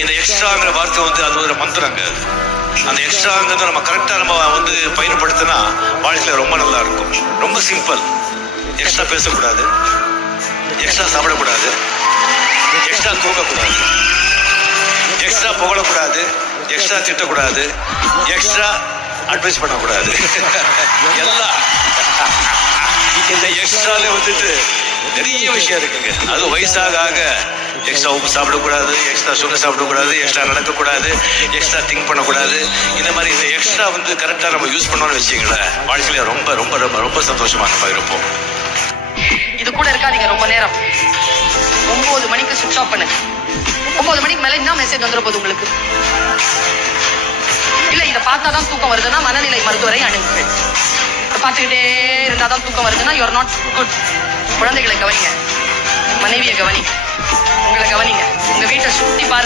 இந்த எக்ஸ்ட்ராங்கிற வார்த்தை வந்து அது ஒரு மந்திரங்க. அந்த எக்ஸ்ட்ராங்கிறத நம்ம கரெக்டாக நம்ம வந்து பயன்படுத்தினா வாழ்க்கையில் ரொம்ப நல்லா இருக்கும். ரொம்ப சிம்பிள். எக்ஸ்ட்ரா பேசக்கூடாது, எக்ஸ்ட்ரா சாப்பிடக்கூடாது, எக்ஸ்ட்ரா தூங்கக்கூடாது, எக்ஸ்ட்ரா புகழக்கூடாது, எக்ஸ்ட்ரா திட்டக்கூடாது, எக்ஸ்ட்ரா அட்வைஸ் பண்ணக்கூடாது. எல்லாம் இந்த எக்ஸ்ட்ரால வந்துட்டு நிறைய விஷயம் இருக்குங்க. அது வயசாக ஆக எக்ஸ்ட்ரா உப்பு சாப்பிடக்கூடாது, எக்ஸ்ட்ரா சுகர் சாப்பிடக்கூடாது, எக்ஸ்ட்ரா நடக்கக்கூடாது, எக்ஸ்ட்ரா திங்க் பண்ணக்கூடாது. இந்த மாதிரி இந்த எக்ஸ்ட்ரா வந்து கரெக்டாக நம்ம யூஸ் பண்ணோம்னு வச்சுங்களேன், வாழ்க்கையில ரொம்ப ரொம்ப ரொம்ப ரொம்ப சந்தோஷமா நம்ம இருப்போம். இது கூட இருக்காதீங்க ரொம்ப நேரம். 9 மணிக்கு சுவிட்ச் ஆஃப் பண்ணுங்க. 9 மணிக்கு மேல என்ன மெசேஜ் வந்துட போகுது உங்களுக்கு? இல்ல இதை பார்த்தாதான் தூக்கம் வருதுன்னா மனநிலை மருத்துவரை அணுகுங்கள். பார்த்துக்கிட்டே இருந்தாதான் தூக்கம் வருதுன்னா யூ ஆர் நாட் குட். குழந்தைகளை கவனிங்க, மனைவியை கவனிங்க, உங்களை கவனிங்க, உங்க வீட்டை சுத்தி பாருங்க.